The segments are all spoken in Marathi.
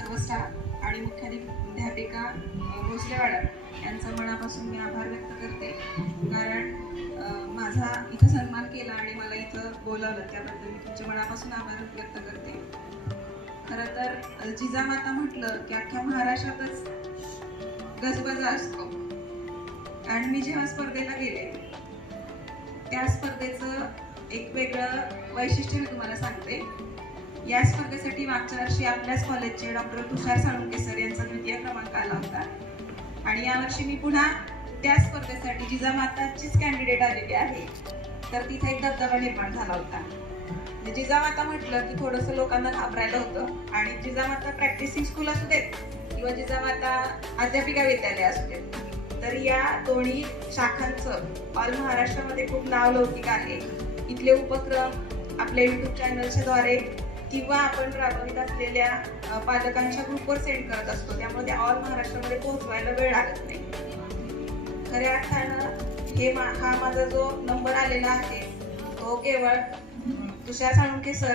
सर्व स्टाफ आणि मुख्याध्यापिका भोसले मॅडम यांचा मनापासून मी आभार व्यक्त करते. कारण माझा इथं सन्मान केला आणि मला इथं बोलावलं त्याबद्दल मी तुमच्या मनापासून आभार व्यक्त करते. खरं तर जिजामाता म्हटलं की अख्ख्या महाराष्ट्रातच गजबजा असतो. आणि मी जेव्हा स्पर्धेला गेले त्या स्पर्धेचं एक वेगळं वैशिष्ट्य मी तुम्हाला सांगते. या स्पर्धेसाठी मागच्या वर्षी आपल्याच कॉलेजचे डॉक्टर तुषार साळुंखे सर यांचा द्वितीय क्रमांक आला होता आणि यावर्षी मी पुन्हा त्या स्पर्धेसाठी जिजामाताचीच कॅन्डिडेट आलेली आहे. तर तिथे एक दबदबा निर्माण झाला होता. जिजामाता म्हटलं की थोडंसं लोकांना घाबरायला होतं आणि जिजामाता प्रॅक्टिसिंग स्कूल असू देत किंवा जिजामाता अध्यापिका विद्यालय असू देत, तर या दोन्ही शाखांचं ऑल महाराष्ट्रामध्ये खूप नाव लौकिक आहे. इथले उपक्रम आपल्या YouTube चॅनलच्या द्वारे किंवा आपण राबवित असलेल्या पालकांच्या ग्रुपवर सेंड करत असतो. त्यामुळे ते ऑल महाराष्ट्रामध्ये पोहोचवायला वेळ लागत नाही. खऱ्या अर्थानं हा माझा जो नंबर आलेला आहे तो केवळ तुषार साळुंखे सर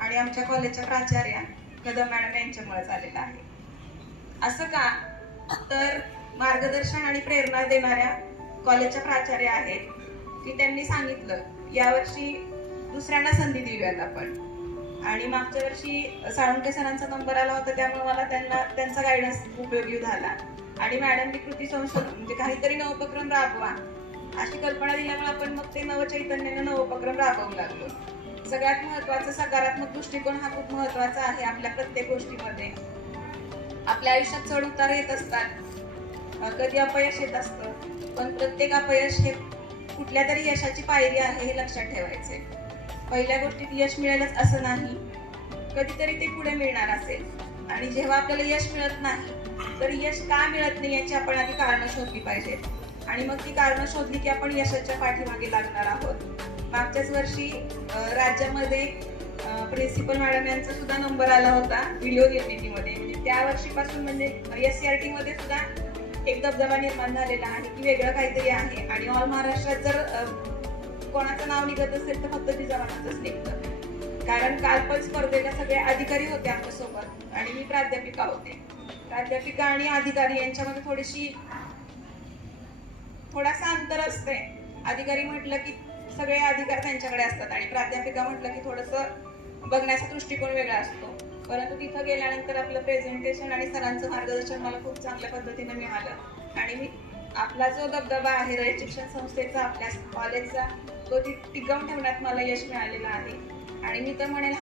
आणि आमच्या कॉलेजच्या प्राचार्या कदम मॅडम यांच्यामुळेच आलेला आहे. असं का? तर मार्गदर्शन आणि प्रेरणा देणाऱ्या कॉलेजच्या प्राचार्या आहेत की त्यांनी सांगितलं यावर्षी दुसऱ्यांना संधी देऊयात आपण. आणि मागच्या वर्षी साळुंखे सरांचा नंबर आला होता त्यामुळे मला त्यांचा गायडन्स उपयोगी झाला. आणि मॅडमनी कृती संशोधन म्हणजे काहीतरी नवोपक्रम राबवा अशी कल्पना दिल्यामुळे आपण मग ते नवचैतन्याने नवोपक्रम राबवू लागलो. सगळ्यात महत्वाचा सकारात्मक दृष्टिकोन हा खूप महत्वाचा आहे आपल्या प्रत्येक गोष्टीमध्ये. आपल्या आयुष्यात चढ उतार येत असतात, कधी अपयश येत असतं, पण प्रत्येक अपयश हे कुठल्या तरी यशाची पायरी आहे हे लक्षात ठेवायचे. पहिल्या गोष्टीत यश मिळेलच असं नाही, कधीतरी ते पुढे मिळणार असेल. आणि जेव्हा आपल्याला यश मिळत नाही तर यश का मिळत नाही याची आपण आधी कारणं शोधली पाहिजेत आणि मग ती कारणं शोधली की आपण यशाच्या पाठीमागे लागणार आहोत. मागच्याच वर्षी राज्यामध्ये प्रिन्सिपल मॅडम यांचा सुद्धा नंबर आला होता व्हिडिओ निर्मितीमध्ये. म्हणजे त्या वर्षीपासून म्हणजे SCRT मध्ये सुद्धा एक दबदबा निर्माण झालेला आहे की वेगळं काहीतरी आहे. आणि ऑल महाराष्ट्रात जर कोणाचं नाव निघत असेल तर फक्त जिजामाताच निघतं. कारण काल पण स्पर्धेला सगळे अधिकारी होते आमच्यासोबत आणि मी प्राध्यापिका होते. प्राध्यापिका आणि अधिकारी यांच्यामध्ये थोडासा अंतर असते. अधिकारी म्हटलं की सगळे अधिकार त्यांच्याकडे असतात आणि प्राध्यापिका म्हटलं की थोडंसं बघण्याचा दृष्टिकोन वेगळा असतो. परंतु तिथं गेल्यानंतर आपलं प्रेझेंटेशन आणि सरांचं मार्गदर्शन मला खूप चांगल्या पद्धतीने मिळालं आणि मी आपला जो दबदबा आहे रयत शिक्षण संस्थेचा आपल्या कॉलेजचा तो टिकवून ठेवण्यात मला यश मिळालेलं आहे. आणि मी तर म्हणेन